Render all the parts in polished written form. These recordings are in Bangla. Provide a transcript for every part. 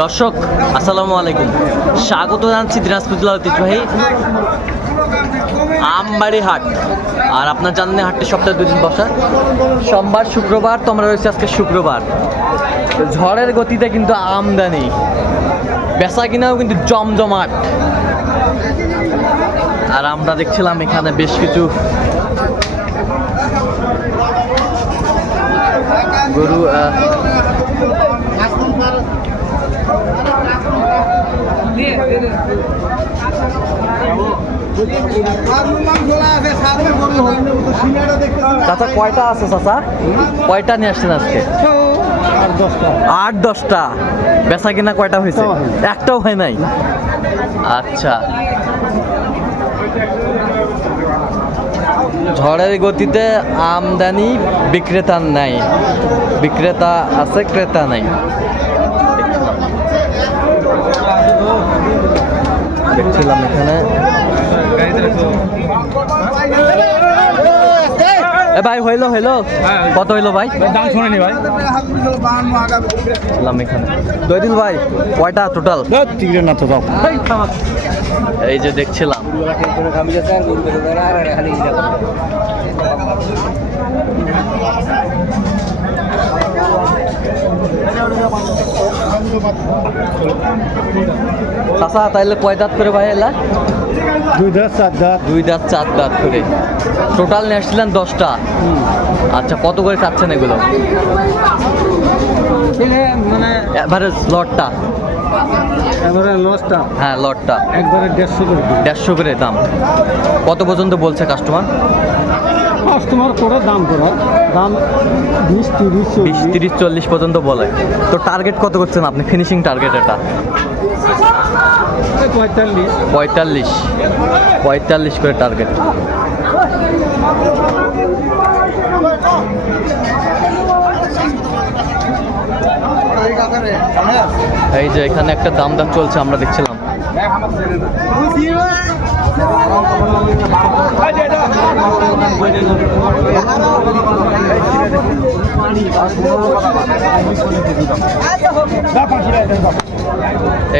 দর্শক আসসালামু আলাইকুম, স্বাগত জানাচ্ছি দিনাজপুর জেলার ঐতিহ্যবাহী আমবাড়ি হাট। আর আপনার জানেন হাটটি সপ্তাহে 2 দিন বসা, সোমবার শুক্রবার। তো আমরা রয়েছে আজকে শুক্রবার। ঝড়ের গতিতে কিন্তু আমদানি, বেচা কিনাও কিন্তু জমজমাট। আর আমরা দেখছিলাম এখানে বেশ কিছু গরু চাচা কয়টা আছে? চাচা কয়টা নিয়ে আসছেন আজকে? 8-10টা। বেচা কিনা কয়টা হয়েছে? একটাও হয় নাই। আচ্ছা, ঝড়ের গতিতে আমদানি, বিক্রেতা নাই। বিক্রেতা আছে, ক্রেতা নাই। দেখছিলাম এখানে ভাই হইলো কত হইলো ভাই? দাম শুনিনি ভাই। এখানে দৈদিল ভাই কয়টা টোটাল? না তো এই যে দেখছিলাম চাচা তাইলে কয় দাঁত করে ভাই এলা? 2 দাঁত 4 দাঁত। 2 দাঁত 4 দাঁত করে টোটাল নিয়ে আসছিলেন 10টা। আচ্ছা, কত করে চাচ্ছেন এগুলো? মানে এভারেজ লটটা? লসটা, হ্যাঁ লটটা একবারে 150 করে দাম। কত পর্যন্ত বলছে কাস্টমার? কাস্টমার করে দাম 20-30-40 পর্যন্ত বলে। তো টার্গেট কত করছেন আপনি? ফিনিশিং টার্গেট এটা 45 করে টার্গেট। এই যে এখানে একটা দাম চলছে, আমরা দেখছিলাম।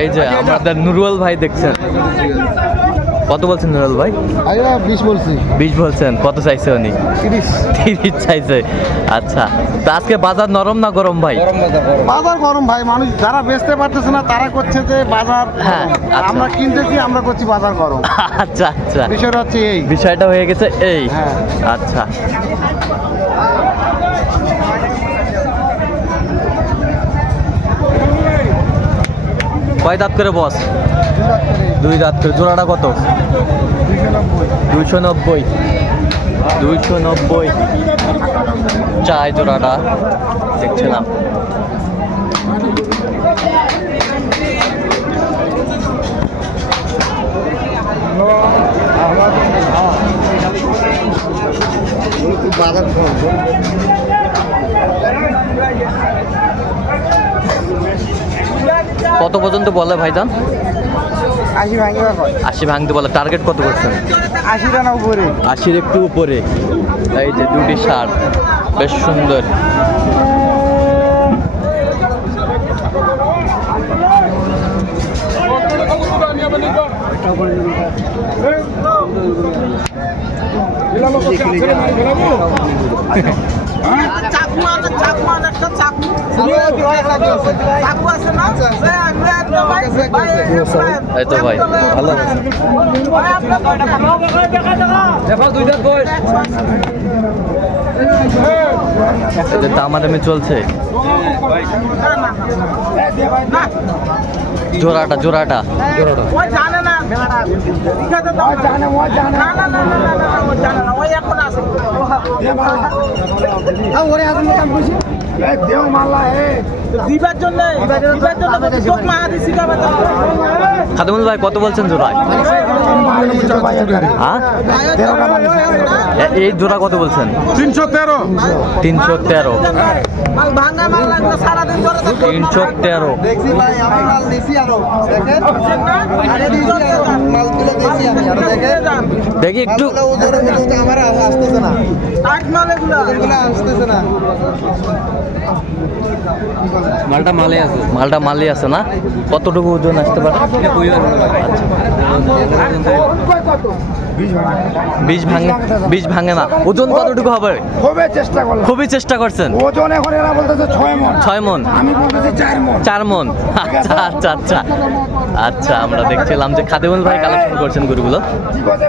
এই যে আমাদের নুরুল ভাই দেখছেন, কত বলছেন নুরুল ভাই? 20 বলছি। 20 বলছেন। কত চাইছে উনি? 30 চাইছে। আচ্ছা, তো আজকে বাজার নরম না গরম ভাই? বাজার গরম ভাই। মানুষ যারা বেচতে পারতেছে না তারা করছে যে বাজার, হ্যাঁ আমরা কিনতেছি, আমরা করছি বাজার গরম। আচ্ছা আচ্ছা, বিষয়টা হচ্ছে এই, বিষয়টা হয়ে গেছে এই। হ্যাঁ আচ্ছা, কয় দাঁত করে বস? 2 দাঁত করে। জোড়াটা কত? 290 চাই জোড়াটা। দেখছিলাম কত পর্যন্ত বলে ভাইজান? 80 ভাঙতে বলে। টার্গেট কত করছেন? 80 না উপরে। 80-র একটু উপরে। এই যে দুটি ষাঁড় বেশ সুন্দর। এই তো ভাই ভালো দামাদামি চলছে। জোড়াটা খাদমুল ভাই কত বলছেন জোড়ায়? হ্যাঁ, এই জোড়া কত বলছেন? 313। 313। দেখি একটু মালটা মালে আছে না? কতটুকু ওজন আসতে পারে? বীজ ভাঙে না। ওজন কতটুকু হবে? খুবই চেষ্টা করছেন। ওজন এখন এরা বলতেছে 6 মন, আমি বলতেছি 4 মন। 4 মন। আচ্ছা, আমরা দেখছিলাম যে খাদেমুল ভাই কালেকশন করছেন গরুগুলো। কি করতে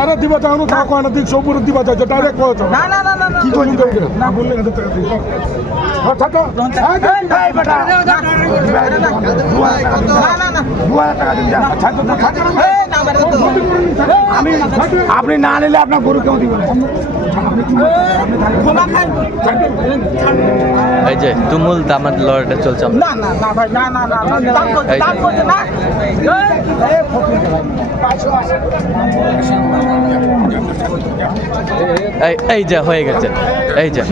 আরে দিবা চাও না কয় না দিক সবুর দিবা চাও ডাইরেক্ট কয় চাও না কি করতে না বললে না টাকা দিই হ্যাঁ ছাটো এই বেটা আপনি না নিলে আপনার গরু কেউ দিবেন। এই যে তুমুল দামার লড়াইটা চলছে। এই যে হয়ে গেছে। এই যে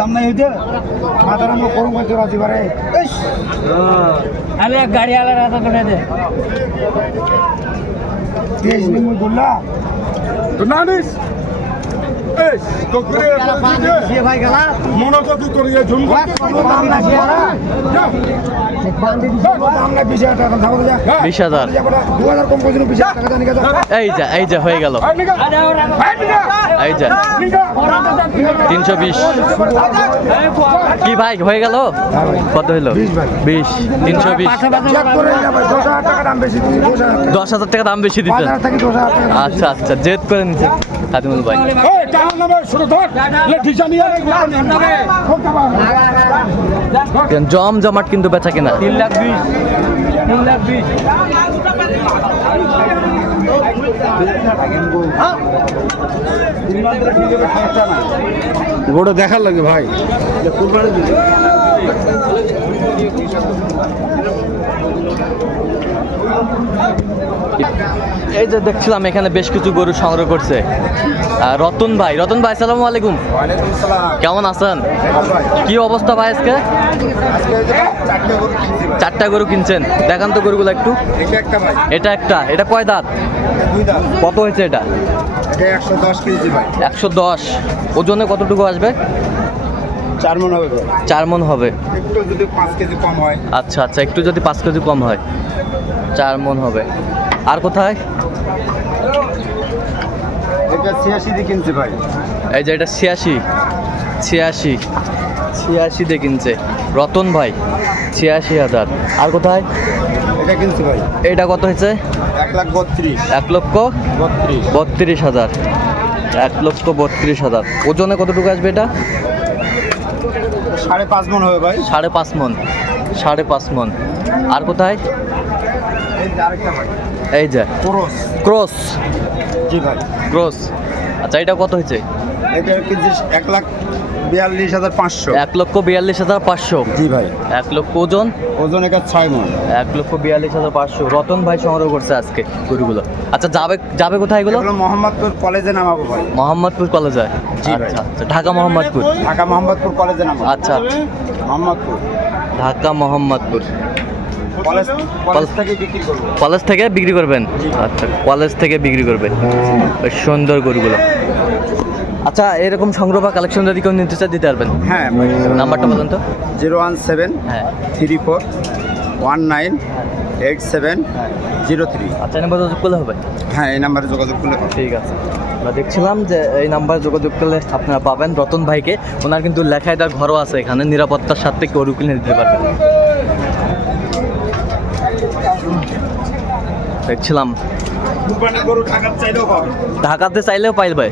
দাম নাই হইতে মাথার আমরা গরম করতে রাজি পারে আমি এক গাড়ি আলার হাতে করে দে 23 দিন বললা তো না নিস এই তো করে সে ভাই গেলা মনে কত তোর এই ঝুম দাম না সে দাম না 20,000 টাকা দাম যা 20,000। 2000 কম করে 20,000 টাকা জানি গেছে এই যে হয়ে গেল। এই যে 320। কি ভাই হয়ে গেল? কত হইলো? 20। 320। চেক করে না ভাই 10,000 টাকা দাম বেশি দিছি 10,000 টাকা দাম বেশি দিতেন। 10,000 থেকে 10,000 টাকা আচ্ছা জেদ করে নিচ্ছে খাদিমুল ভাই। এই টাকা নামে শুরু ধর লেঠি জানি আর জমজমাট কিন্তু বেচা কিনা। 320 গোটা দেখার লাগে ভাই এই যে দেখছিলাম এখানে বেশ কিছু গরু সংগ্রহ করছে রতন ভাই। আসসালামু আলাইকুম। কেমন আছেন? কি অবস্থা ভাই আজকে? 4টা গরু কিনছেন। দেখান তো গরুগুলো একটু। এটা একটা। এটা কয় দাঁত? কত হয়েছে এটা? 110 কেজি ভাই 110। ওজনে কতটুকু আসবে? 4 মণ হবে 4 মন হবে। একটু যদি 5 কেজি কম হয় আচ্ছা একটু যদি 5 কেজি কম হয় 4 মন হবে। আর কোথায়? এটা 86 দিয়ে কিনছি ভাই এই যে এটা 86 দিয়ে কিনছে রতন ভাই। 86,000। আর কোথায়? এটা কিনছি ভাই এটা কত হয়েছে? 1,32,000 1,32,000। 1,32,000। ওজনে কতটুকু আসবে এটা? 5.5 মণ হবে ভাই 5.5 মন। আর কোথায়? এই যে আরেকটা ভাই এই যে ক্রস। জি ভাই ক্রস। আচ্ছা এটা কত হয়েছে? এটা কেজি 1,42,500 1,42,500। জি ভাই 1 লক্ষ ওজন ওজন এটা 6 মণ 1,42,500। রতন ভাই সংগ্রহ করছে আজকে গরুগুলো। আচ্ছা যাবে কোথায় এগুলো? এগুলো মোহাম্মদপুর কলেজে নামাবো ভাই মোহাম্মদপুর কলেজে। জি ভাই। আচ্ছা ঢাকা মোহাম্মদপুর। ঢাকা মোহাম্মদপুর কলেজে নামাবো আচ্ছা মোহাম্মদপুর ঢাকা মোহাম্মদপুর। কলেজ থেকে বিক্রি করবো কলেজ থেকে বিক্রি করবেন? আচ্ছা কলেজ থেকে বিক্রি করবেন। বেশ সুন্দর গরুগুলো। আচ্ছা এরকম সংগ্রহ বা কালেকশন যদি কেউ নিতে চায় দিতে পারবেন? হ্যাঁ ভাই নাম্বারটা বলুন তো। 017 হ্যাঁ 34 19 8703। আচ্ছা নাম্বার যোগাযোগ করলে হবে? হ্যাঁ এই নাম্বারে যোগাযোগ করলে হবে। ঠিক আছে। আমরা দেখছিলাম যে এই নাম্বারে যোগাযোগ করলে আপনারা পাবেন রতন ভাইকে। ওনার কিন্তু লেখায় দেওয়া ঘরও আছে এখানে, নিরাপত্তার সাথে গরু কিনে দিতে পারবেন। দেখছিলাম ঢাকাতে চাইলেও পাইবে।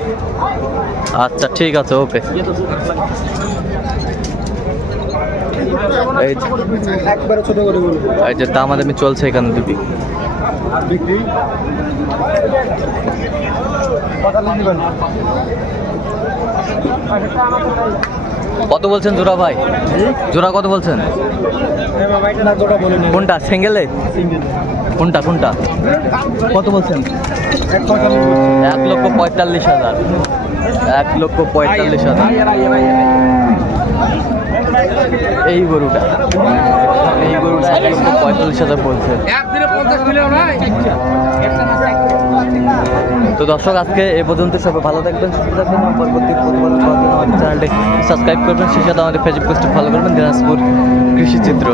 আচ্ছা ঠিক আছে ওকে। একবারে ছোট করে বলবো এই যে দামাদামি চলছে এখানে দুটি। বিক্রি কত বলছেন জোড়া ভাই? জোড়া কত বলছেন? কোনটা সিঙ্গেলে? কোনটা কত বলছেন? 1,45,000। 1,45,000। এই গরুটা 1,45,000 বলছে। তো দর্শক আজকে এ পর্যন্ত, সবাই ভালো থাকবেন, সুস্থ থাকবেন, পরবর্তী প্রতিবেদন পাওয়ার জন্য আমাদের চ্যানেলটি সাবস্ক্রাইব করবেন, সেই সাথে আমাদের ফেসবুক পেজটি ফলো করবেন, দিনাজপুর কৃষি চিত্র।